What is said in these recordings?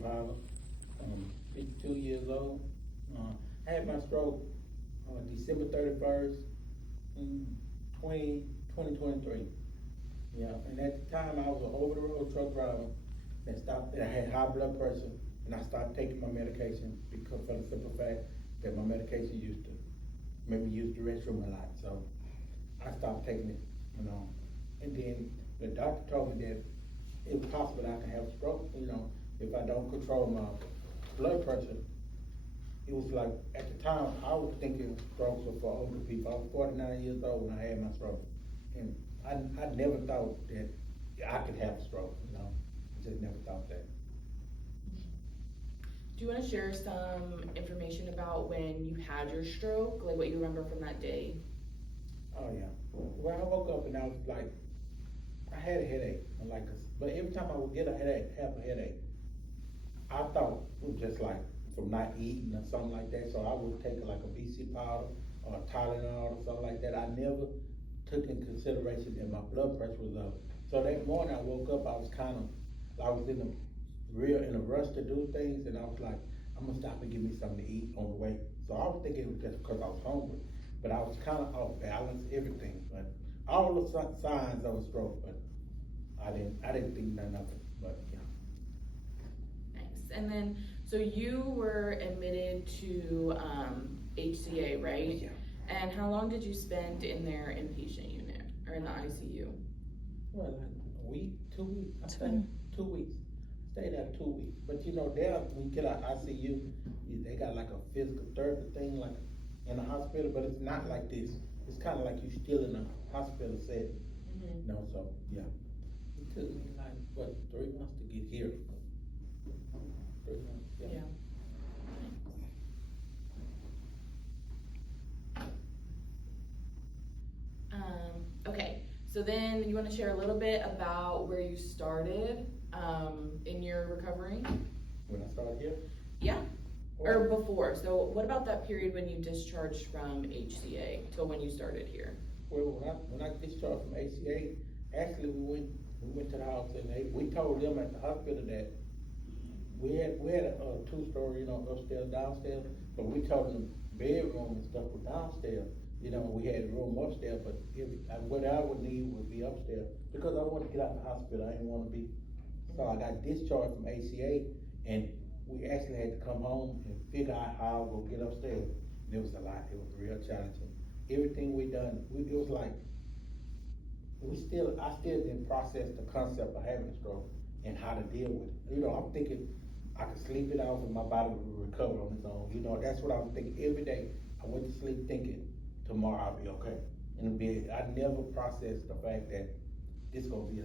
survivor, 52 years old. I had my stroke December 31st, in 2023. Yeah, and at the time I was an over-the-road truck driver that stopped, that I had high blood pressure, and I stopped taking my medication because for the simple fact that my medication used to make me use the restroom a lot. So I stopped taking it, you know. And then the doctor told me that it was possible I could have a stroke, you know, if I don't control my blood pressure. It was like, at the time, I was thinking strokes were for older people. I was 49 years old when I had my stroke. And I never thought that I could have a stroke, you know. I just never thought that. Do you want to share some information about when you had your stroke, like what you remember from that day? Oh yeah. Well, I woke up and I was like, I had a headache, but every time I would get a headache, I thought it was just like from not eating or something like that. So I would take like a BC powder or a Tylenol or something like that. I never took in consideration that my blood pressure was up. So that morning I woke up, I was in a rush to do things, and I was like, I'm gonna stop and give me something to eat on the way. So I was thinking it was just because I was hungry, but I was kind of off balance, everything. But all the signs of a stroke, but I didn't think none of it. But yeah. Nice. And then, so you were admitted to HCA, right? Yeah. And how long did you spend in their inpatient unit or in the ICU? Well, like a week, 2 weeks. I stayed 2 weeks. Stayed there 2 weeks. But you know, there when you get out of ICU, they got like a physical therapy thing, like in the hospital, but it's not like this. It's kind of like you still in a hospital setting. Mm-hmm. You know, so yeah. It took me like, what, 3 months to get here. 3 months, yeah. Okay, so then you want to share a little bit about where you started in your recovery? When I started here? Yeah, or before. So what about that period when you discharged from HCA till when you started here? Well, when I discharged from HCA, actually we went to the house and we told them at the hospital that we had a 2-story, you know, upstairs, downstairs, but we told them the bedroom and stuff was downstairs. You know, we had a room upstairs, but what I would need would be upstairs, because I wanted to get out of the hospital. I didn't want to be. So I got discharged from ACA, and we actually had to come home and figure out how I was gonna get upstairs. And it was a lot. It was real challenging. Everything we done, it was like I still didn't process the concept of having a stroke and how to deal with it. You know, I'm thinking I could sleep it off and my body will recover on its own. You know, that's what I was thinking every day. I went to sleep thinking tomorrow I'll be okay. And I never processed the fact that this gonna be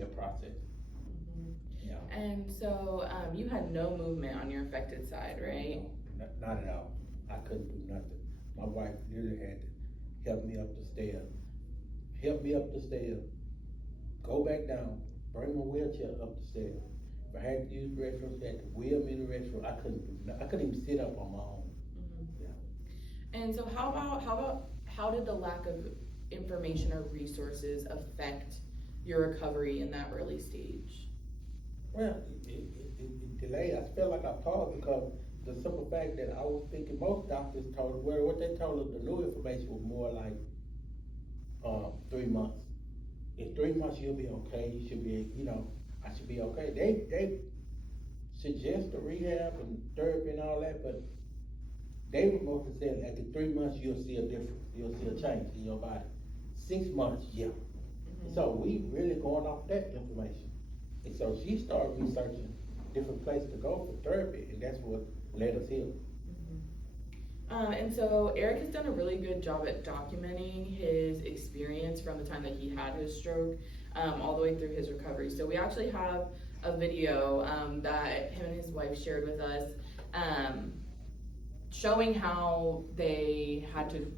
a process. Mm-hmm. Yeah. And so you had no movement on your affected side, right? No, not at all. I couldn't do nothing. My wife literally had to help me up the stairs, go back down, bring my wheelchair up the stairs. If I had to use the restroom, she had to wheel me in the restroom. I couldn't even sit up on my own. Mm-hmm. Yeah. And so how did the lack of information or resources affect your recovery in that early stage? Well, it delayed. I felt like I paused because the simple fact that I was thinking most doctors told, well, what they told us, the new information was more like 3 months. In 3 months you'll be okay. You should be, you know, I should be okay. They suggest the rehab and therapy and all that, but they were mostly saying after 3 months you'll see a difference. You'll see a change in your body. 6 months, yeah. Mm-hmm. So we really going off that information. And so she started researching different places to go for therapy, and that's what led us here. And so Eric has done a really good job at documenting his experience from the time that he had his stroke all the way through his recovery. So we actually have a video that him and his wife shared with us showing how they had to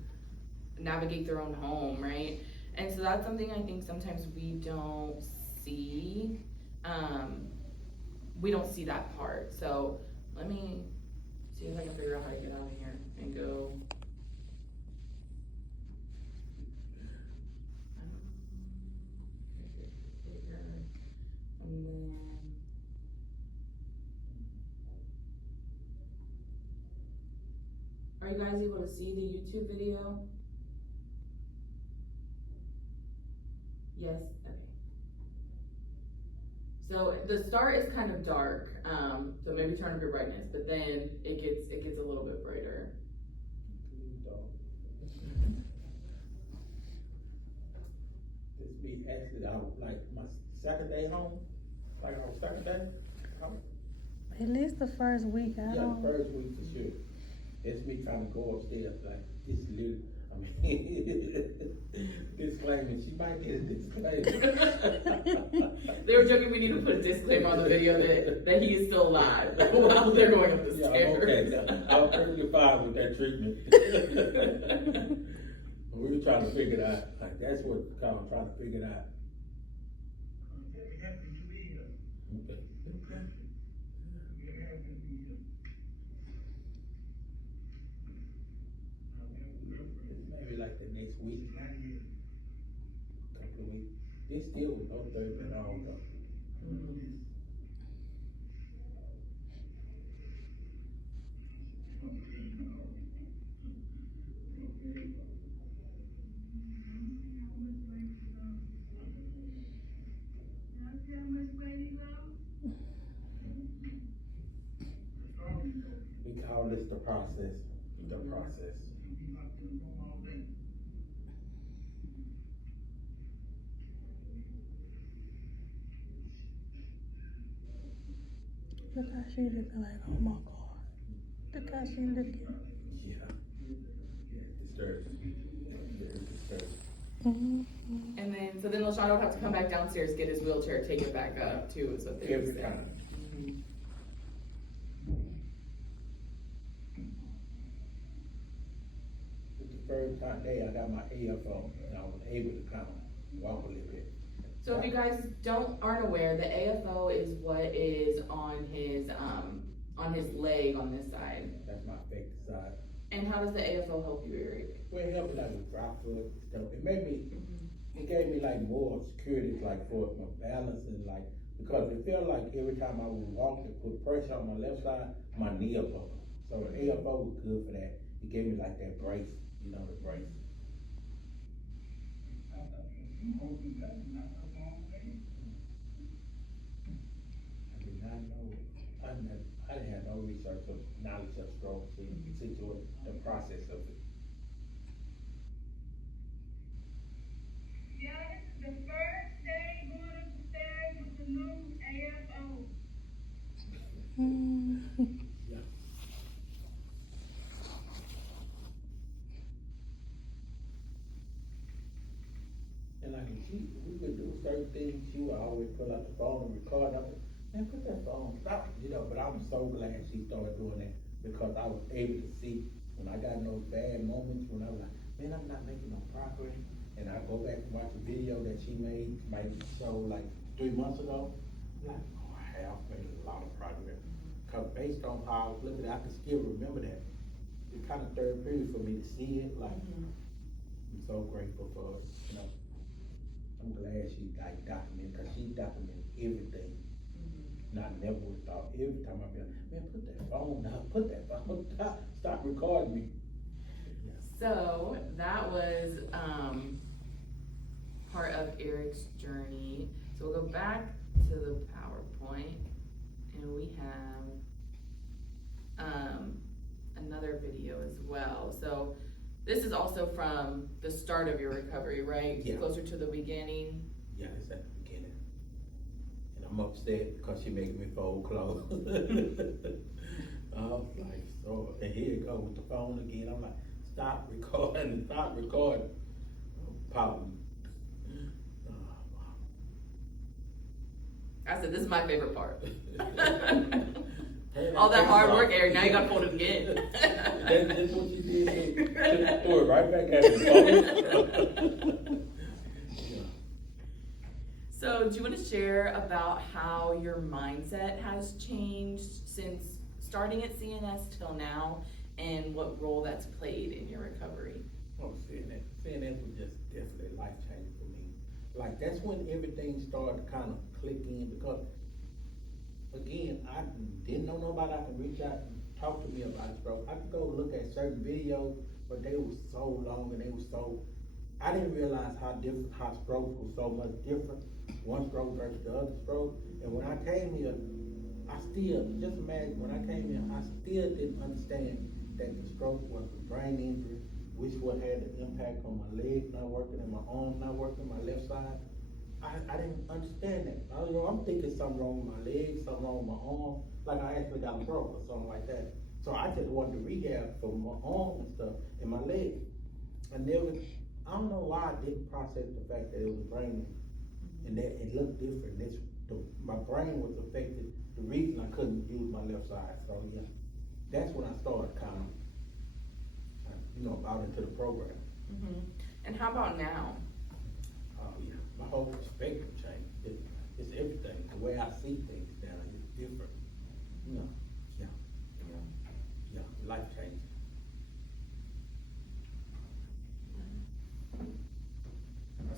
navigate their own home, right? And so that's something I think sometimes we don't see. We don't see that part. So let me see if I can figure out how to get out of here and go. And then Are you guys able to see the YouTube video? Yes, okay. So the start is kind of dark, so maybe turn up your brightness, but then it gets a little bit brighter. This be actually like my second day home, like our second day. At least the first week, I Yeah, don't. the first week for sure. It's me trying to go upstairs, like, this little, I mean, disclaimer, she might get a disclaimer. They were joking we need to put a disclaimer on the video that he is still alive while they're going up the Yeah, stairs. okay, I'm perfectly fine with that treatment. We were trying to figure it out, like, that's what I'm trying to figure it out. Okay. Maybe like the next week, couple of weeks. This still was no third at all though. We call this the process, the process. Look how she looking like, oh my God. Look how she looking. Yeah. Disturbing. Very disturbing. Mm-hmm. And then, so then LaShawn would have to come back downstairs, get his wheelchair, take it back up too, is what they were Every saying. time. The first day I got my AFO and I was able to kind of walk a little bit. So if you guys aren't aware, the AFO is what is on his leg on this side. That's my affected side. And how does the AFO help you, Eric? Well, it helped me like with drop foot and stuff. It made me, it gave me like more security, like for my balance and like, because it felt like every time I would walk, it put pressure on my left side, my knee up. So the AFO was good for that. It gave me like that brace, you know, the brace. I did not know, I didn't have no research or knowledge of stroke, situation, the process of it. Yeah, this is the first day going up the stairs with the new AFO. Yeah. And like we would do certain things, she would always pull out the phone and record. I was, man, put that phone, stop, you know. But I was so glad she started doing that because I was able to see when I got in those bad moments when I was like, man, I'm not making no progress. And I go back and watch a video that she made, might show like 3 months ago. I'm like, oh, I have made a lot of progress. Cause based on how I was looking, I can still remember that. It kind of therapeutic for me to see it. Like, I'm so grateful for it. You know, I'm glad she like documented, cause she documented everything. And I never would have thought. Every time I'd be like, man, put that phone down, put that phone down, stop recording me. So that was part of Eric's journey. So we'll go back to the PowerPoint and we have another video as well. So this is also from the start of your recovery, right? Yeah. Closer to the beginning. Yeah, it's at the beginning. And I'm upset because she making me fold clothes. I was like, so, and here you go with the phone again. I'm like, stop recording, stop recording. Problem. I said, this is my favorite part. All that hard work, Eric, now you gotta fold it again. That's what she did. Threw it right back at me. So, do you want to share about how your mindset has changed since starting at CNS till now, and what role that's played in your recovery? Oh, CNS was just definitely life changing for me. Like, that's when everything started kind of clicking because, again, I didn't know nobody I could reach out talk to me about a stroke. I could go look at certain videos, but they were so long and they were so, I didn't realize how strokes were so much different, one stroke versus the other stroke. And when I came here, I still, just imagine, when I came here, I still didn't understand that the stroke was a brain injury, which would have an impact on my leg not working and my arm not working, my left side. I didn't understand that. I'm thinking something wrong with my leg, something wrong with my arm, like I actually got broke or something like that. So I just wanted to rehab for my arm and stuff and my leg. I don't know why I didn't process the fact that it was brain and that it looked different. My brain was affected. The reason I couldn't use my left side. So yeah, that's when I started kind of, about into the program. Mm-hmm. And how about now? Oh yeah, my whole perspective changed. It's everything. The way I see things now is different. Yeah, life changing.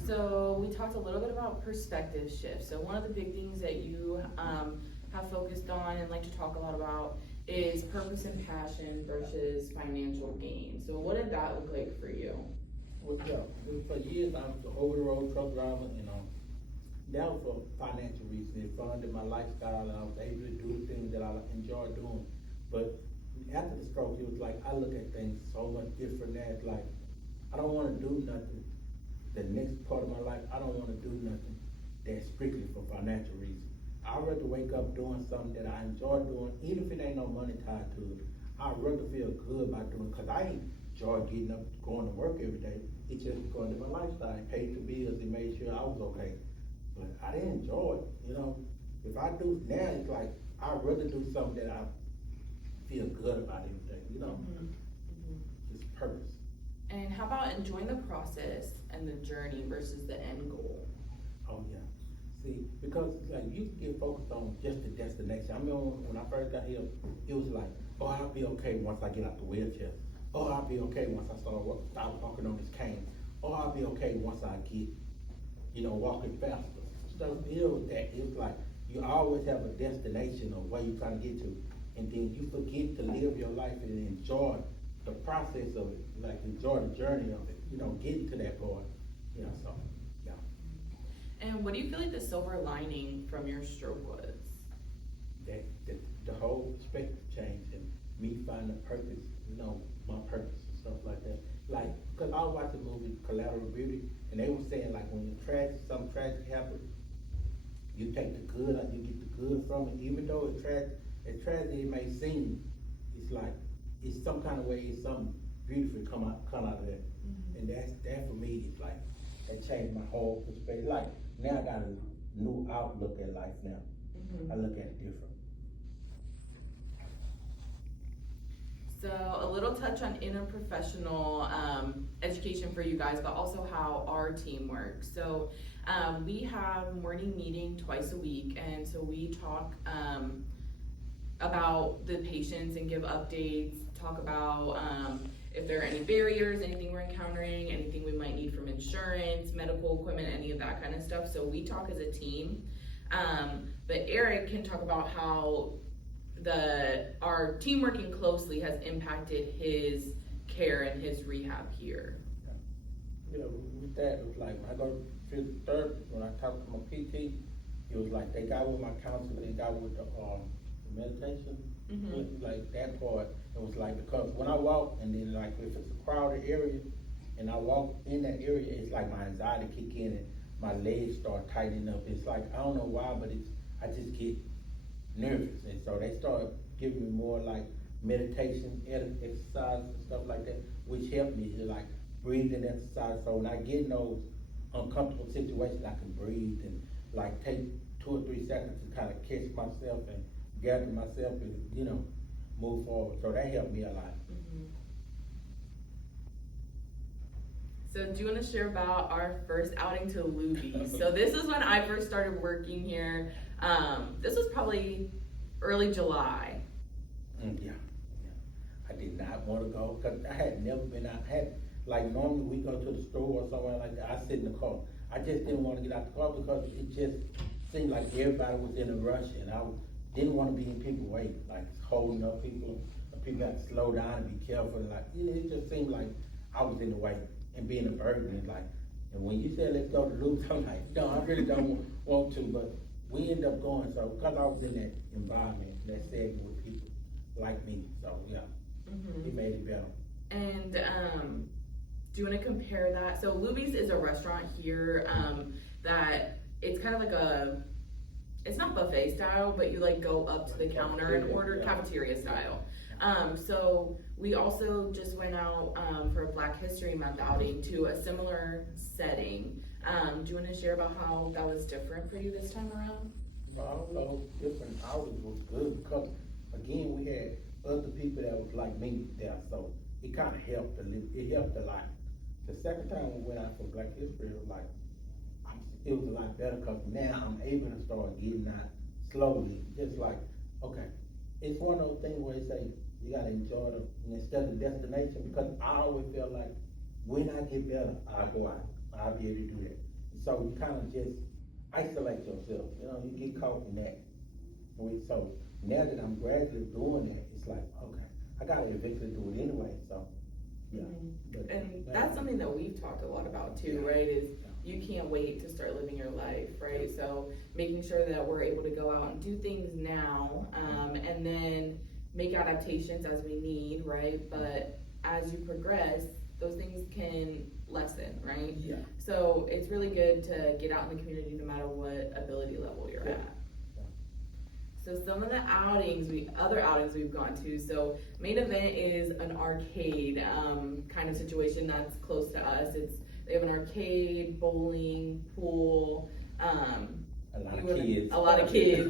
So we talked a little bit about perspective shift. So one of the big things that you have focused on and like to talk a lot about is purpose and passion versus financial gain. So what did that look like for you? Well, yeah, for years I was an over-the-road truck driver, that was for financial reasons. It funded my lifestyle, and I was able to do the things that I enjoy doing. But after the stroke, it was like I look at things so much different now. It's like I don't want to do nothing. The next part of my life, I don't want to do nothing that's strictly for financial reasons. I'd rather wake up doing something that I enjoy doing, even if it ain't no money tied to it. I'd rather feel good about doing it, because I enjoy getting up, going to work every day. It's just going to my lifestyle. It paid the bills, it made sure I was okay. But I didn't enjoy it, If I do now, it's like I'd rather do something that I feel good about everything, Mm-hmm. Mm-hmm. It's purpose. And how about enjoying the process and the journey versus the end goal? Oh yeah. See, because like you get focused on just the destination. I remember when I first got here, it was like, oh, I'll be okay once I get out the wheelchair. Oh, I'll be okay once I start walking on this cane. Oh, I'll be okay once I get, walking faster. So it was like you always have a destination of where you're trying to get to, and then you forget to live your life and enjoy the process of it, like enjoy the journey of it, getting to that point. So yeah. And what do you feel like the silver lining from your stroke was? That the whole perspective changed and me finding a purpose, my purpose and stuff like that. Like, cause I was watching the movie Collateral Beauty, and they were saying like when something tragic happens, you take the good out, you get the good from it, even though as tragedy it may seem, it's like, it's some kind of way, it's something beautiful come out of that. Mm-hmm. And that for me is like, that changed my whole perspective. Like, now I got a new outlook at life now. Mm-hmm. I look at it different. So a little touch on interprofessional education for you guys, but also how our team works. So we have morning meeting twice a week, and so we talk about the patients and give updates, talk about if there are any barriers, anything we're encountering, anything we might need from insurance, medical equipment, any of that kind of stuff. So we talk as a team. But Eric can talk about how our team working closely has impacted his care and his rehab here. Yeah, with that, it was like when I go to physical therapy, when I talk to my PT, it was like they got with my counselor, they got with the meditation. Mm-hmm. Like that part, it was like, because when I walk, and then like if it's a crowded area and I walk in that area, it's like my anxiety kick in and my legs start tightening up. It's like, I don't know why, but I just get nervous. And so they start giving me more like meditation exercises and stuff like that, which helped me to like breathing exercise. So when I get in those uncomfortable situations, I can breathe and like take 2 or 3 seconds to kind of catch myself and gather myself and, move forward. So that helped me a lot. Mm-hmm. So do you want to share about our first outing to Luby? So this is when I first started working here. This was probably early July. Yeah. I did not want to go because I had never been out. Like normally we go to the store or somewhere like that, I sit in the car. I just didn't want to get out the car because it just seemed like everybody was in a rush and I didn't want to be in people's way, like holding up people people got to slow down and be careful, like, it just seemed like I was in the way, and being a burden, it's like, and when you said let's go to Luke's, I'm like, no, I really don't want to, but we end up going, so, because I was in that environment, that setting with people like me, so, yeah, it made it better. And do you want to compare that? So Luby's is a restaurant here that it's kind of like it's not buffet style, but you like go up to the counter and order cafeteria style. So we also just went out for a Black History Month outing to a similar setting. Do you want to share about how that was different for you this time around? I don't know, different hours was good, because, again, we had other people that was like me there, so it kind of helped it helped a lot. The second time we went out for Black History, it was like, it was a lot better, because now I'm able to start getting out slowly, just like, okay, it's one of those things where they say, you gotta enjoy instead of the destination, because I always feel like, when I get better, I'll go out, I'll be able to do that. So you kind of just isolate yourself, you get caught in that. So now that I'm gradually doing that, it's like, okay, I gotta eventually do it anyway, so, yeah. But, And that's something that we've talked a lot about too, right, is you can't wait to start living your life, right? So making sure that we're able to go out and do things now, and then make adaptations as we need, right? But as you progress, those things can lessen, right? Yeah. So it's really good to get out in the community no matter what ability level you're at. So some of the other outings we've gone to, so main event is an arcade kind of situation that's close to us. They have an arcade, bowling, pool, A lot of kids.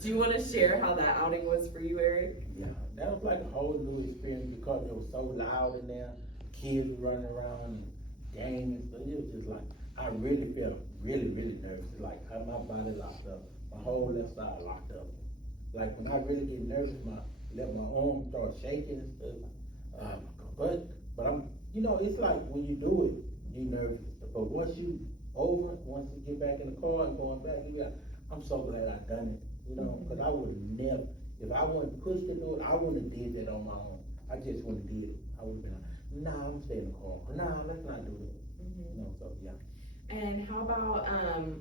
Do you want to share how that outing was for you, Eric? Yeah, that was like a whole new experience, because it was so loud in there, kids were running around and gaming, so it was just like, I really felt really nervous, like how my body locked up, my whole left side locked up. Like when I really get nervous, let my arm start shaking and stuff. But I'm, it's like when you do it, you're nervous. But once you get back in the car and going back, I'm so glad I done it, because I would never, if I wouldn't pushed to do it, I wouldn't have did that on my own. I just wouldn't have did it. I would have been like, nah, I'm staying in the car. Nah, let's not do that. So yeah. And how about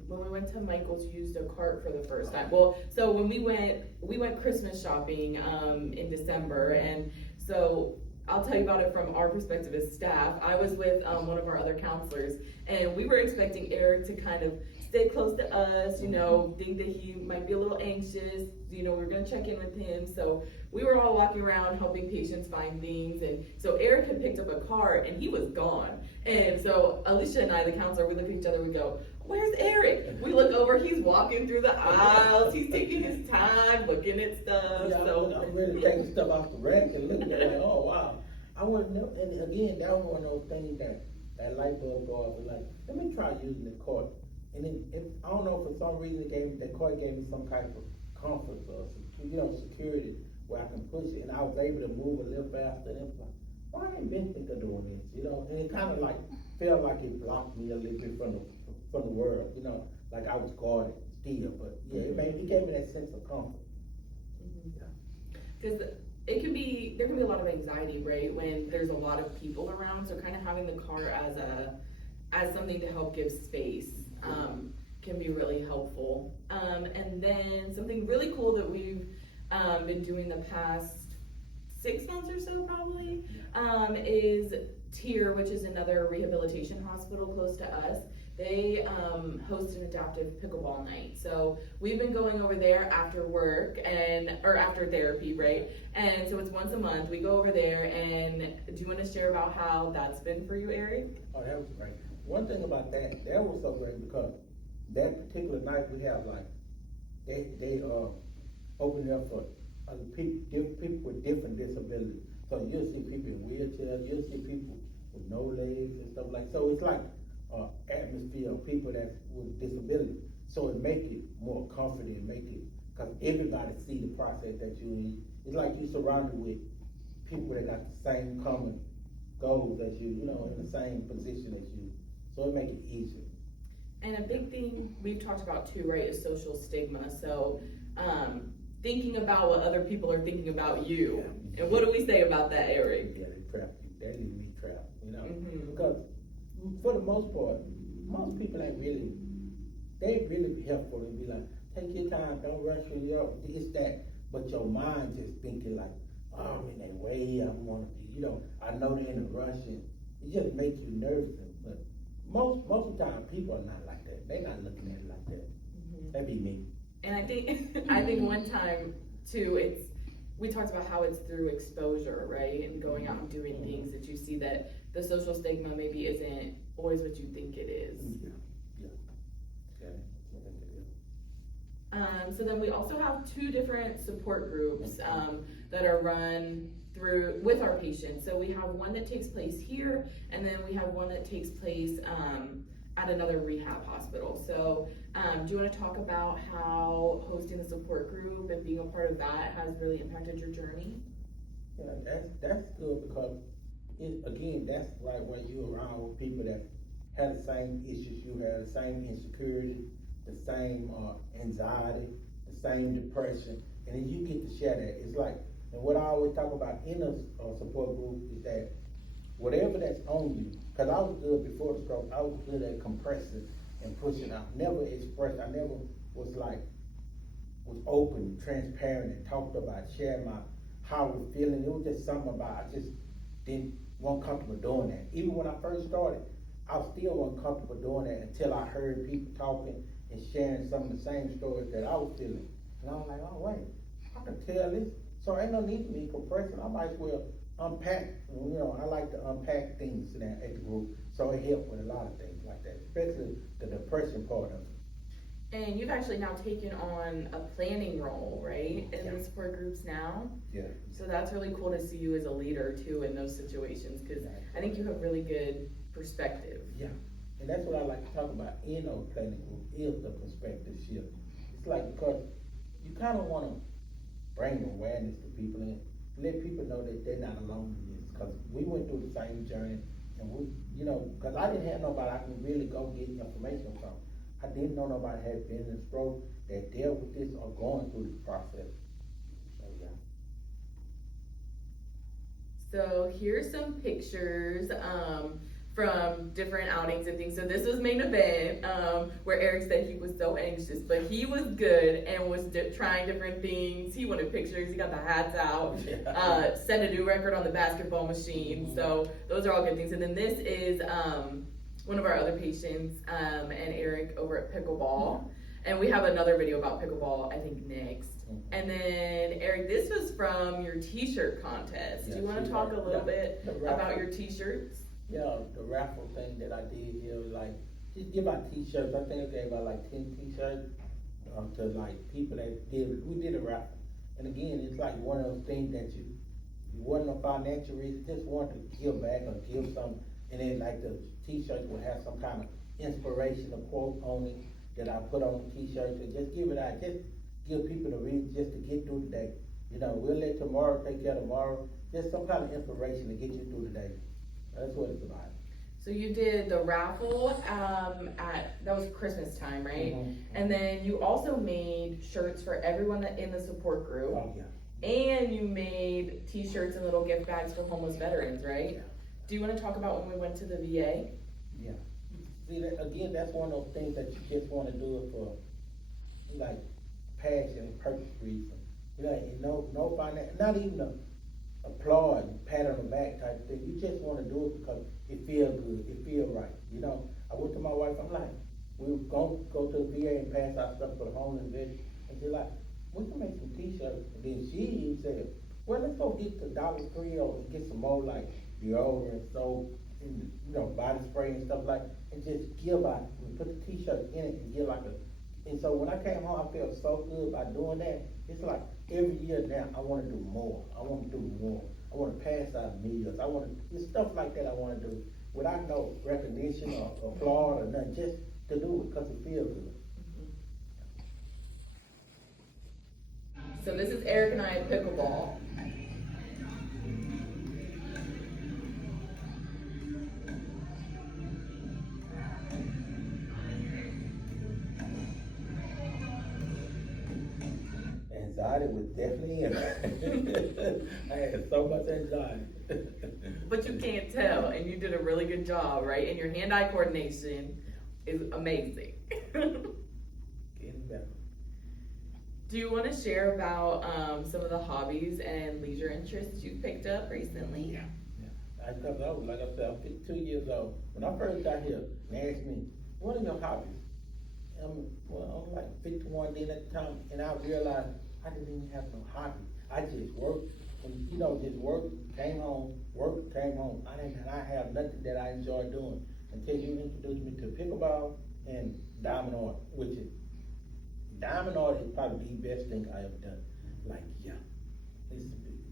when we went to Michael's, you used a cart for the first time? Well, so when we went Christmas shopping in December, and so I'll tell you about it from our perspective as staff. I was with one of our other counselors, and we were expecting Eric to kind of stay close to us, think that he might be a little anxious, we're gonna check in with him. So we were all walking around helping patients find things, and so Eric had picked up a cart and he was gone. And so Alicia and I, the counselor, we look at each other, we go, where's Eric? We look over, he's walking through the aisles, he's taking his time, looking at stuff. Yeah, So I'm really taking stuff off the rack and looking at it like, oh wow. I wouldn't know, and again, that was one of those things that light bulb go off, like, let me try using the cart. And then, I don't know, for some reason, the cart gave me some type of comfort or, security where I can push it, and I was able to move a little faster, and it was like, why ain't been thinking of doing this, and it kind of like, felt like it blocked me a little bit from the world, like I was guarded still, but yeah, it gave me that sense of comfort. Because there can be a lot of anxiety, right, when there's a lot of people around, so kind of having the car as something to help give space can be really helpful. And then something really cool that we've been doing the past 6 months or so probably, is TIER, which is another rehabilitation hospital close to us. They host an adaptive pickleball night. So we've been going over there after work or after therapy, right? And so it's once a month. We go over there, and do you want to share about how that's been for you, Eric? Oh, that was great. One thing about that was so great, because that particular night we have like, they open it up for people with different disabilities. So you'll see people in wheelchairs, you'll see people with no legs and stuff like, so it's like atmosphere of people that's with disability. So it make it more comforting, because everybody see the process that you in. It's like you surrounded with people that got the same common goals as you, in the same position as you. So it make it easier. And a big thing we've talked about too, right, is social stigma. So thinking about what other people are thinking about you. And what do we say about that, Eric? Yeah, they trap you. They need to be trapped, you know? Mhm. Because for the most part, most people ain't really, they ain't really be helpful and be like, take your time, don't rush you up, it's that. But your mind just thinking like, oh, I'm in that way, I wanna be, you know, I know they're in a rush, and it just makes you nervous. But most of the time, people are not like that. They not looking at it like that. Mhm. That'd be me. And I think one time too, we talked about how it's through exposure, right? And going out and doing things that you see that the social stigma maybe isn't always what you think it is. Yeah, yeah. Yeah, I think it is. So then we also have 2 different support groups that are run through with our patients. So we have one that takes place here, and then we have one that takes place at another rehab hospital. So do you want to talk about how hosting the support group and being a part of that has really impacted your journey? Yeah, that's good because that's like when you're around with people that have the same issues you have, the same insecurity, the same anxiety, the same depression, and then you get to share that. It's like, and what I always talk about in a support group is that whatever that's on you, because I was good before the stroke, I was good at compressing and pushing out, never expressed, I never was open, transparent, and talked about, sharing how I was feeling. It was just something about, I just wasn't comfortable doing that. Even when I first started, I still wasn't comfortable doing that until I heard people talking and sharing some of the same stories that I was feeling. And I was like, oh wait, I can tell this. So ain't no need for me compressing. I might as well unpack. You know, I like to unpack things at the group. So it helped with a lot of things like that, especially the depression part of it. And you've actually now taken on a planning role, right, in the support groups now? Yeah. So that's really cool to see you as a leader too in those situations, because I think you have really good perspective. Yeah, and that's what I like to talk about in those planning groups, is the perspective shift. It's like, because you kind of want to bring awareness to people and let people know that they're not alone in this, because we went through the same journey, and we, you know, because I didn't have nobody I can really go get information from. I didn't know nobody had been in a stroke that dealt with this or going through this process. So yeah. So here's some pictures from different outings and things. So this was main event where Eric said he was so anxious, but he was good and was trying different things. He wanted pictures, he got the hats out, set a new record on the basketball machine. So those are all good things. And then this is one of our other patients and Eric over at pickleball. And we have another video about pickleball, I think, next. And then, Eric, this was from your t-shirt contest. Do you want to talk a little bit about your t-shirts? Yeah, the raffle thing that I did here, like, just give out t-shirts. I think I gave out like 10 t-shirts to like people that we did a raffle. And again, it's like one of those things that you wasn't a financial reason, just want to give back or give some. And then like the t-shirts would have some kind of inspirational quote on it that I put on the t-shirts, and just give it out. Just give people the reason just to get through the day. You know, we'll let tomorrow take care of tomorrow. Just some kind of inspiration to get you through the day. That's what it's about. So you did the raffle that was Christmas time, right? Mm-hmm. And then you also made shirts for everyone in the support group. Oh, yeah. And you made t-shirts and little gift bags for homeless veterans, right? Yeah. Do you want to talk about when we went to the VA? Yeah. See, again, that's one of those things that you just want to do it for, like, passion and purpose reason. You know, no finance, not even a applaud, pat on the back type thing. You just want to do it because it feels good, it feels right. You know, I went to my wife, I'm like, we were going to go to the VA and pass out stuff for the homeless vets. And she's like, we can make some t-shirts. And then she said, well, let's go get to Dollar Tree or get some more like deodorant, soap, and, you know, body spray and stuff like, and just give out, and put the t-shirt in it and give like a, and so when I came home, I felt so good by doing that. It's like every year now, I want to do more. I want to do more. I want to pass out meals. I want to, it's stuff like that I want to do without no recognition or applaud or nothing, just to do it because it feels good. So this is Eric and I at pickleball. Anxiety definitely am. I had so much anxiety. But you can't tell, and you did a really good job, right? And your hand-eye coordination is amazing. Getting better. Do you want to share about some of the hobbies and leisure interests you picked up recently? Yeah. Because I was, like I said, I'm 52 years old. When I first got here, they asked me, what are your hobbies? I'm like 51 then at the time, and I realized I didn't even have no hobby. I just worked, and just worked, came home, worked, came home. I have nothing that I enjoy doing until you introduced me to pickleball and diamond art, which is, diamond art is probably the best thing I ever done. Like, yeah. It's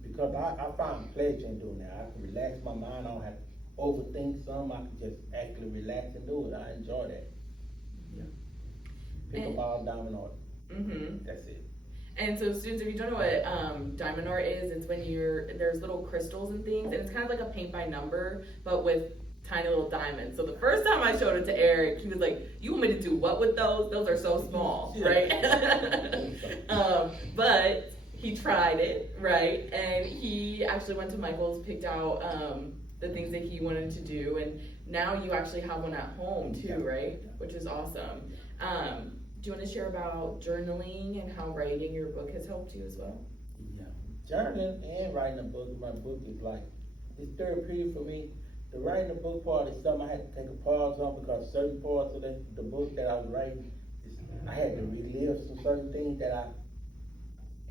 because I find pleasure in doing that. I can relax my mind. I don't have to overthink something. I can just actually relax and do it. I enjoy that. Yeah. Pickleball, diamond art. Mm-hmm. That's it. And so students, if you don't know what diamond art is, it's when there's little crystals and things, and it's kind of like a paint by number, but with tiny little diamonds. So the first time I showed it to Eric, he was like, you want me to do what with those? Those are so small, right? But he tried it, right? And he actually went to Michael's, picked out the things that he wanted to do, and now you actually have one at home too, right? Which is awesome. Do you want to share about journaling and how writing your book has helped you as well? Yeah. Journaling and writing a book, my book is like, it's therapeutic for me. The writing the book part is something I had to take a pause on because certain parts of the book that I was writing, I had to relive some certain things that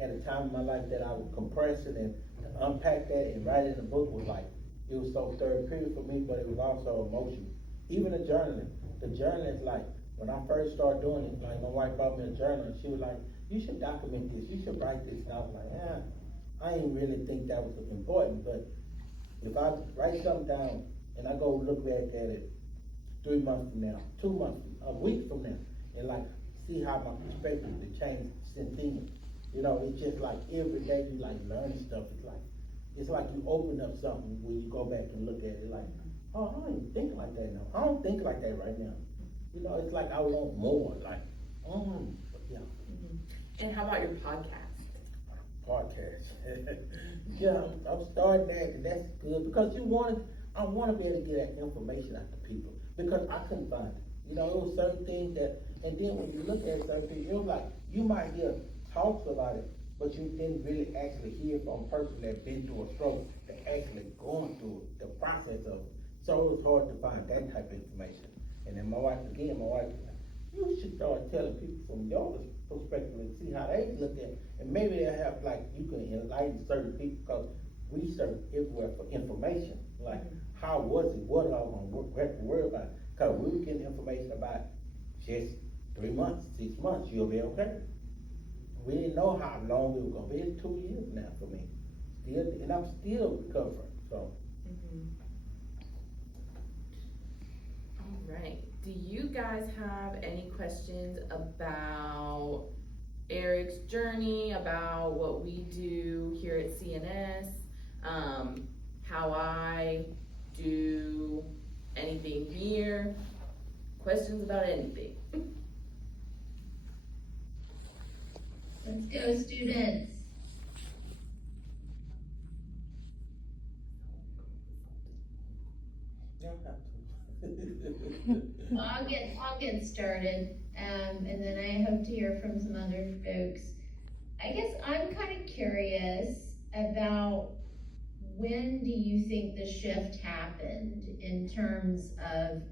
at a time in my life that I was compressing and to unpack that and writing the book was like, it was so therapeutic for me, but it was also emotional. Even the journaling is like, when I first started doing it, like my wife brought me a journal and she was like, you should document this, you should write this. And I was like, I didn't really think that was important, but if I write something down and I go look back at it 3 months from now, 2 months, a week from now, and like see how my perspective has changed since then. It's just like every day you like learn stuff. It's like you open up something when you go back and look at it like, oh, I don't even think like that now. I don't think like that right now. It's like I want more, like, yeah. Mm-hmm. And how about your podcast? Podcast. Yeah, I'm starting that, and that's good because I want to be able to get that information out to people because I couldn't find it. It was certain things that, and then when you look at certain things, it was like, you might hear talks about it, but you didn't really actually hear from a person that been through a stroke, that actually going through the process of it. So it was hard to find that type of information. And then my wife was like, you should start telling people from your perspective and see how they look at it. And maybe they'll have, like, you can enlighten certain people because we search everywhere for information. Like, how was it? What are I going to have to worry about? Because we were getting information about just 3 months, 6 months, you'll be okay. We didn't know how long it was going to be. It's 2 years now for me. And I'm still recovering, so. Mm-hmm. All right. Do you guys have any questions about Eric's journey, about what we do here at CNS, how I do anything here? Questions about anything? Let's go, students. You don't have to. Well, I'll get started, and then I hope to hear from some other folks. I guess I'm kind of curious about when do you think the shift happened in terms of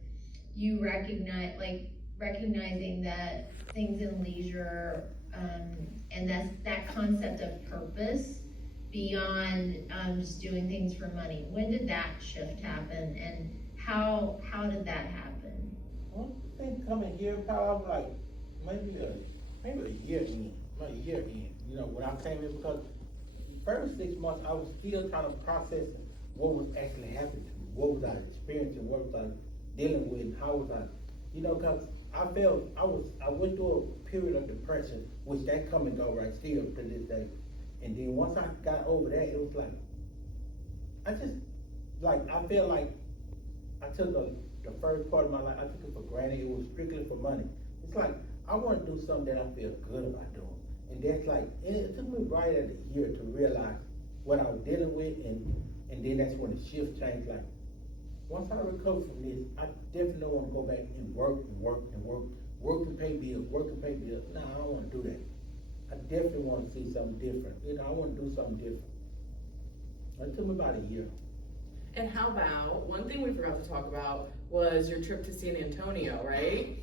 you recognizing that things in leisure, and that concept of purpose beyond just doing things for money. When did that shift happen, and how did that happen? Well, I think coming here, Kyle, I was like, maybe a year in, when I came in, because the first 6 months, I was still trying to process what was actually happening to me. What was I experiencing? What was I dealing with? How was I, because I felt, I went through a period of depression, which that come and go right still to this day. And then once I got over that, it was like, I feel like I took the first part of my life, I took it for granted. It was strictly for money. It's like, I want to do something that I feel good about doing. And that's like, it took me right at a year to realize what I was dealing with, and then that's when the shift changed. Like, once I recover from this, I definitely don't wanna go back and work to pay bills, No, I don't wanna do that. I definitely wanna see something different, I wanna do something different. It took me about a year. And how about, one thing we forgot to talk about was your trip to San Antonio, right?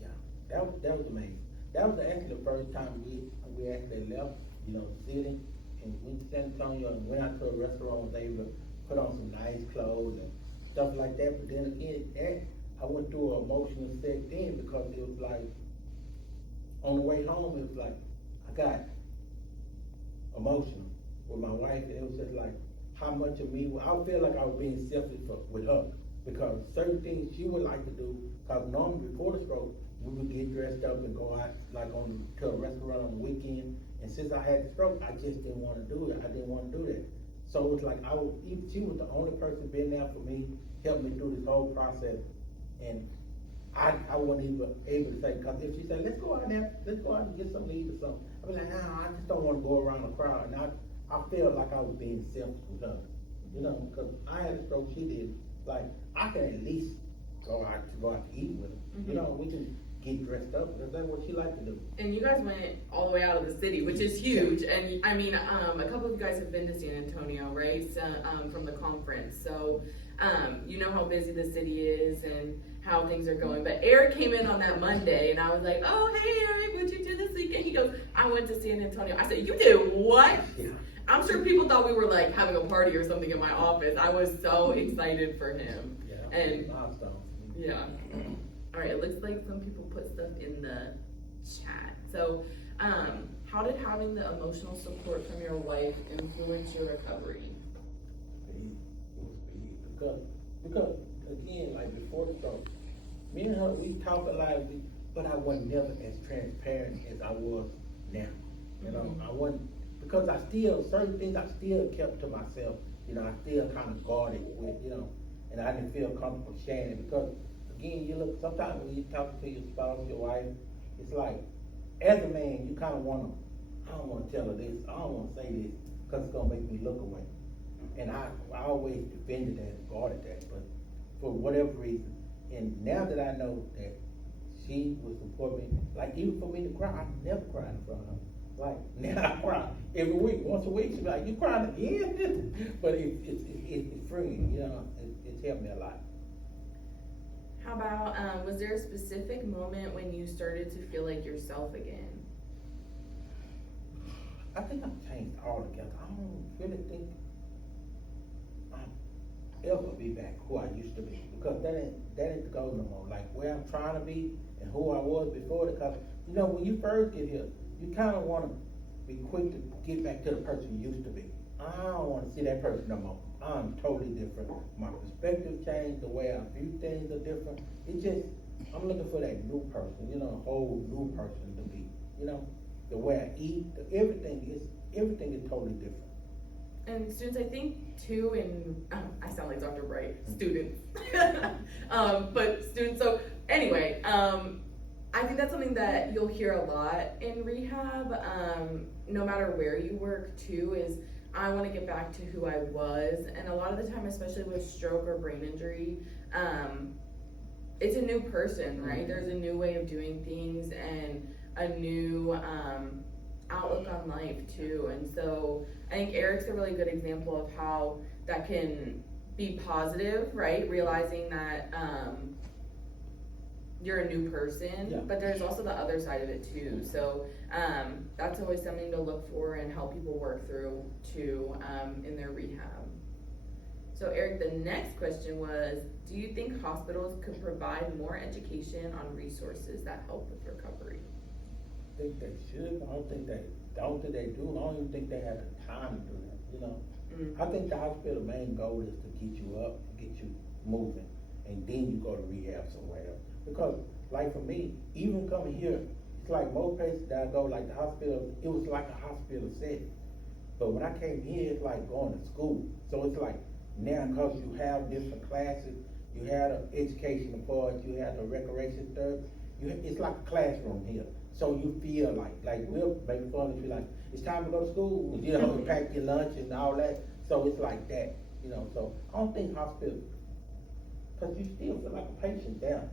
Yeah, that was amazing. That was actually the first time we actually left, the city, and went to San Antonio and went out to a restaurant, was able to put on some nice clothes and stuff like that. But then again, I went through an emotional set then, because it was like, on the way home, it was like, I got emotional with my wife, and it was just like, how much of me, I feel like I was being selfish with her, because certain things she would like to do, because normally before the stroke, we would get dressed up and go out, like to a restaurant on the weekend, and since I had the stroke, I just didn't wanna do it, I didn't wanna do that. So it's like, she was the only person been there for me, helped me through this whole process, and I wasn't even able to say, because if she said, let's go out there, let's go out and get something to eat or something, I'd be like, nah, I just don't wanna go around the crowd, and I felt like I was being selfish with her, because I had a stroke, she did, like, I can at least go out to eat with her, we can get dressed up, because that's what she liked to do. And you guys went all the way out of the city, which is huge. And I mean, a couple of you guys have been to San Antonio, right? So, from the conference. So, you know how busy the city is and how things are going. But Eric came in on that Monday, and I was like, oh, hey, Eric, what'd you do this weekend? He goes, I went to San Antonio. I said, you did what? Yeah. I'm sure people thought we were like having a party or something in my office. I was so excited for him. Yeah, And milestone. yeah. All right, it looks like some people put stuff in the chat. So, how did having the emotional support from your wife influence your recovery? Because again, like before the stroke, me and her, we talk a lot, but I wasn't never as transparent as I was now. I wasn't, because certain things I still kept to myself, I still kind of guarded with, and I didn't feel comfortable sharing it, because again, you look, sometimes when you talk to your spouse, your wife, it's like, as a man, you kind of I don't want to tell her this, I don't want to say this, because it's going to make me look away. And I always defended that and guarded that, but for whatever reason, and now that I know that she would support me, like even for me to cry, I never cried in front of her. Like, now I cry every week, once a week, she'll be like, you crying again? But it's freeing, it's helped me a lot. How about, was there a specific moment when you started to feel like yourself again? I think I've changed altogether. I don't really think I'll ever be back who I used to be, because that ain't the goal no more. Like where I'm trying to be and who I was before, because when you first get here, you kind of want to be quick to get back to the person you used to be. I don't want to see that person no more. I'm totally different. My perspective changed, the way I view things are different. I'm looking for that new person, a whole new person to be, the way I eat, everything is totally different. And students, I think too, I sound like Dr. Bright, students. But students, so anyway, I think that's something that you'll hear a lot in rehab, no matter where you work too, is I want to get back to who I was. And a lot of the time, especially with stroke or brain injury, it's a new person, right? There's a new way of doing things and a new outlook on life too. And so I think Eric's a really good example of how that can be positive, right? Realizing that you're a new person, Yeah. but there's also the other side of it too. So that's always something to look for and help people work through too in their rehab. So Eric, the next question was, do you think hospitals could provide more education on resources that help with recovery? I think they should. I don't think they do. I don't even think they have the time to do that, I think the hospital main goal is to get you up, get you moving, and then you go to rehab somewhere else. Because, like for me, even coming here, it's like most places that I go, like the hospital, it was like a hospital setting. But when I came here, it's like going to school. So it's like, now because you have different classes, you have the education part, you have the recreation stuff, it's like a classroom here. so you feel like we'll make fun of you, like, it's time to go to school, you know, and pack your lunch and all that, so it's like that, you know, so I don't think hospital, cause you still feel like a patient there,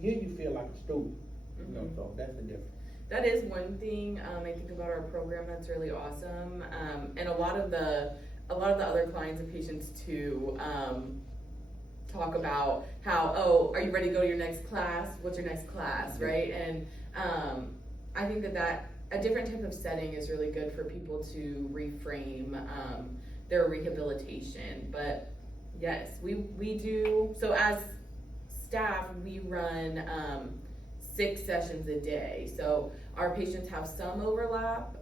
here you feel like a student, you know, so that's the difference. That is one thing, I think about our program that's really awesome, and a lot of the other clients and patients too, talk about how, oh, are you ready to go to your next class? What's your next class, right? And I think that a different type of setting is really good for people to reframe their rehabilitation. But yes, we do, so as staff, we run 6 sessions a day. So our patients have some overlap,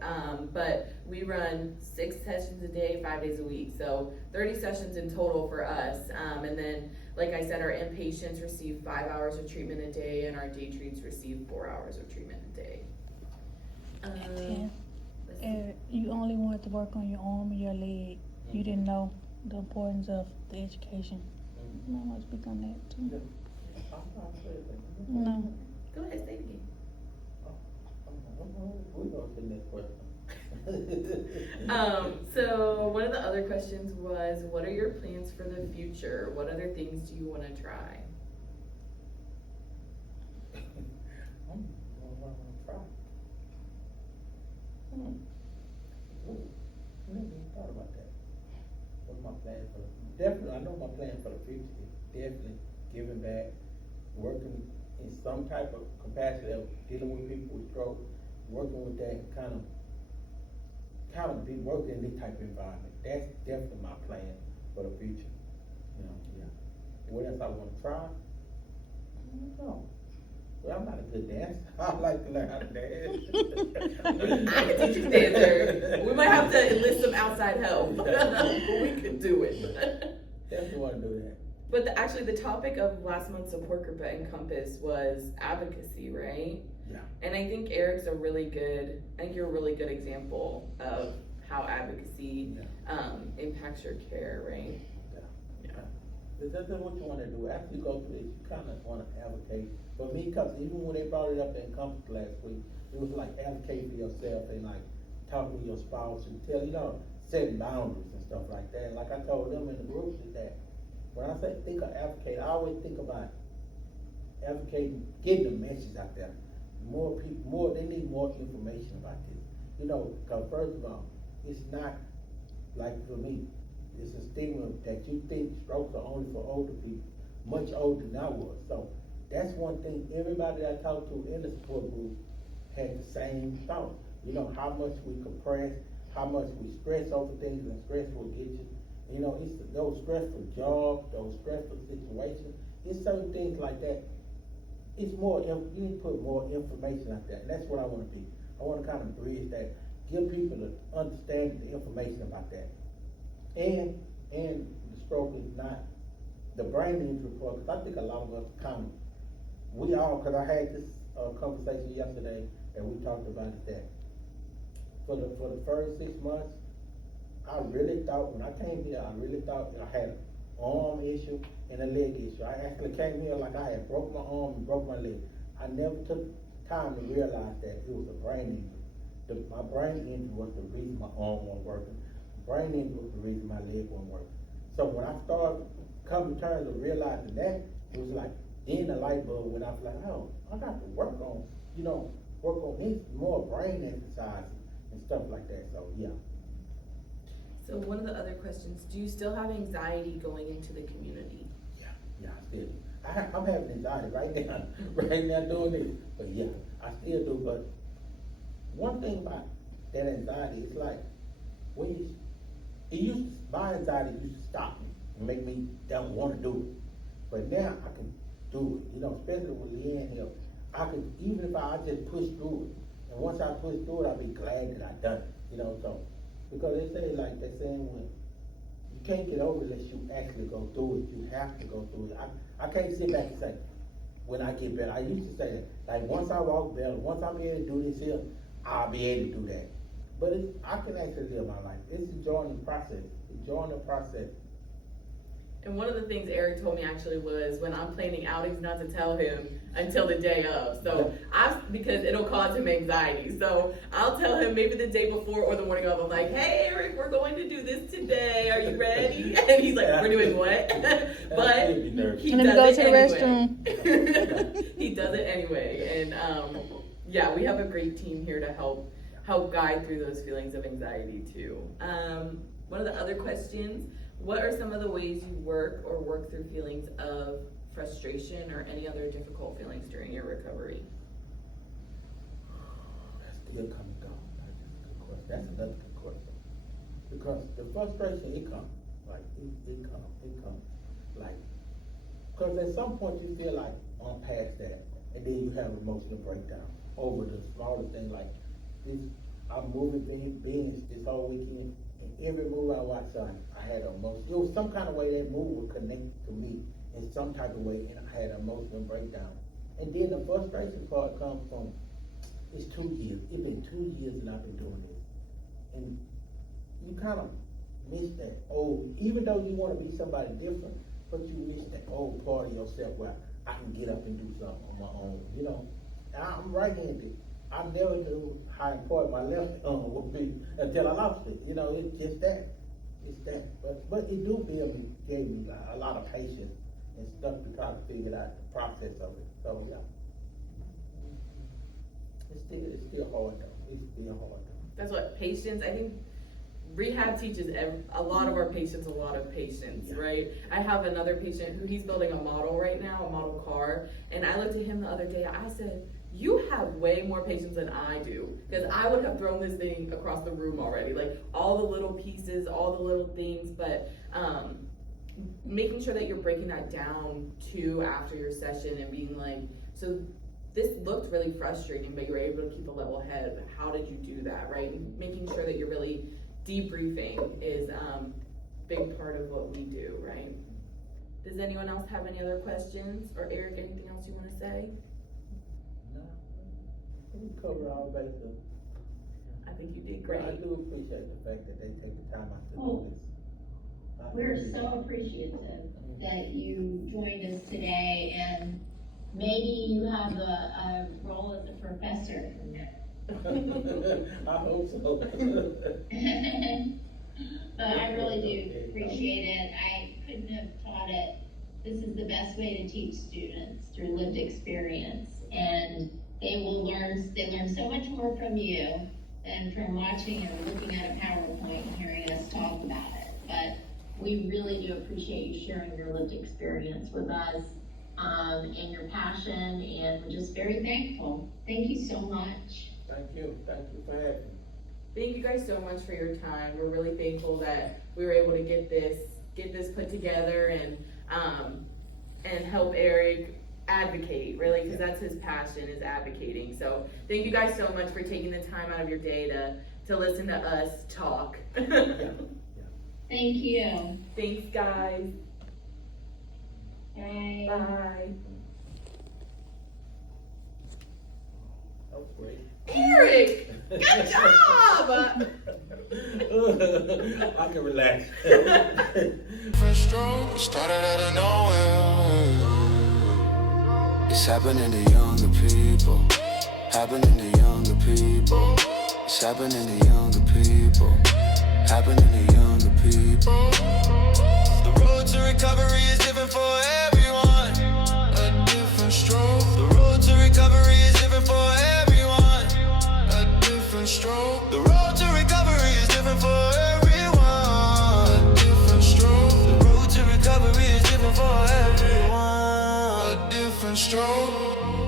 but we run 6 sessions a day, 5 days a week. So 30 sessions in total for us. And then, like I said, our inpatients receive 5 hours of treatment a day, and our day treats receive 4 hours of treatment a day. You only wanted to work on your arm and your leg. You didn't know the importance of the education. You might want to speak on that too. No. Go ahead, say it again. We're going to the next question. So one of the other questions was, what are your plans for the future? What other things do you want to try? I never even thought about that. What's my plan for definitely, I know my plan for the future is definitely giving back, working in some type of capacity of dealing with people with stroke, working with that kind of be working in this type of environment. That's definitely my plan for the future. You know, yeah. What else I want to try? I don't know. Well, I'm not a good dancer. I like to learn how to dance. I can teach you dancer. We might have to enlist some outside help, but we could do it. Definitely want to do that. But actually, the topic of last month's support group at Encompass was advocacy, right? Yeah. And I think Eric's you're a really good example of how advocacy impacts your care, right? That's what you want to do. After you go through this, you kind of want to advocate. For me, because even when they brought it up in Encompass last week, it was like advocate for yourself and like talking to your spouse and setting boundaries and stuff like that. And like I told them in the group is that when I say think of advocate, I always think about advocating, getting the message out there. More people, they need more information about this. You know, because first of all, it's not like for me, it's a stigma that you think strokes are only for older people, much older than I was. So that's one thing, everybody that I talked to in the support group had the same thought. You know, how much we compress, how much we stress over things, and stress will get you. You know, it's those stressful jobs, those stressful situations, it's certain things like that. It's more, you need to put more information out there, and that's what I want to be. I want to kind of bridge that, give people the understanding, the information about that. And the stroke is not the brain injury part, because I think a lot of us because I had this conversation yesterday, and we talked about it that for the first 6 months, I really thought, when I came here, I really thought I had an arm issue and a leg issue. I actually came here like I had broke my arm and broke my leg. I never took time to realize that it was a brain injury. My brain injury was the reason my arm wasn't working. Brain injury was the reason my leg wasn't working. So when I started coming to terms of realizing that, it was like, then the light bulb went off, like, oh, I got to work on this, more brain exercises and stuff like that, so yeah. So one of the other questions, do you still have anxiety going into the community? Yeah, I still do. I'm having anxiety right now doing this, but yeah, I still do, but one thing about that anxiety, it's like, my anxiety used to stop me and make me don't want to do it. But now I can do it, especially with Leanne here. I could, even if I just push through it, and once I push through it, I'll be glad that I done it, so. Because they say, like they're saying, when you can't get over it unless you actually go through it. You have to go through it. I can't sit back and say, when I get better. I used to say that, like once I walk better, once I'm able to do this here, I'll be able to do that. But I can actually live my life. It's enjoying the process. Enjoying the process. And one of the things Eric told me actually was when I'm planning outings, not to tell him until the day of. So because it'll cause him anxiety. So I'll tell him maybe the day before or the morning of. I'm like, hey Eric, we're going to do this today. Are you ready? And he's like, we're doing what? But he Let me go does to it the anyway. He does it anyway. And yeah, we have a great team here to help guide through those feelings of anxiety too. One of the other questions, what are some of the ways you work through feelings of frustration or any other difficult feelings during your recovery? That's still coming down. That's another good question. Because the frustration, it comes. Like, it comes. Like, because at some point you feel like, I'm past that. And then you have an emotional breakdown over the smallest thing. Like, this, I'm moving beings this whole weekend. And every move I watched, I had an emotion. It was some kind of way that move would connect to me in some type of way, and I had an emotional breakdown. And then the frustration part comes from, it's 2 years. It's been 2 years that I've been doing this. And you kind of miss that old, even though you want to be somebody different, but you miss that old part of yourself where I can get up and do something on my own, you know. I'm right-handed. I never knew how important my left arm would be until I lost it. You know, it's just that. It's that. But it gave me a lot of patience and stuff to try to figure out the process of it. So yeah. It's still hard though. It's still hard though. That's what patience, I think rehab teaches a lot of our patients a lot of patience, Yeah. right? I have another patient who he's building a model right now, a model car, and I looked at him the other day, I said, you have way more patience than I do, because I would have thrown this thing across the room already, like all the little pieces, all the little things, but making sure that you're breaking that down too after your session and being like, so this looked really frustrating, but you were able to keep a level head. How did you do that, right? And making sure that you're really debriefing is a big part of what we do, right? Does anyone else have any other questions? Or Eric, anything else you want to say? No. We covered all bases. I think you did great. I do appreciate the fact that they take the time out to Oh, do this. We're so appreciative that you joined us today, and maybe you have a role as a professor. I hope so. But I really do appreciate it. I couldn't have taught it. This is the best way to teach students through lived experience, and they learn so much more from you than from watching or looking at a PowerPoint and hearing us talk about it. But we really do appreciate you sharing your lived experience with us, and your passion, and we're just very thankful. Thank you so much. Thank you for having me. Thank you guys so much for your time. We're really thankful that we were able to get this put together and help Eric advocate, really, because that's his passion, is advocating. So thank you guys so much for taking the time out of your day to listen to us talk. Yeah. Thank you. Thanks, guys. Bye. Bye. That was great. Eric, good job. I can relax. Different stroke, started out of nowhere. It's happening to younger people. Happening to younger people. It's happening to younger people. Happening to younger people. The road to recovery is different for everyone. A different stroke. The road to recovery is different for everyone. A different stroke. The road to recovery is different for everyone. A different stroke. The road to recovery is different for everyone. A different stroke.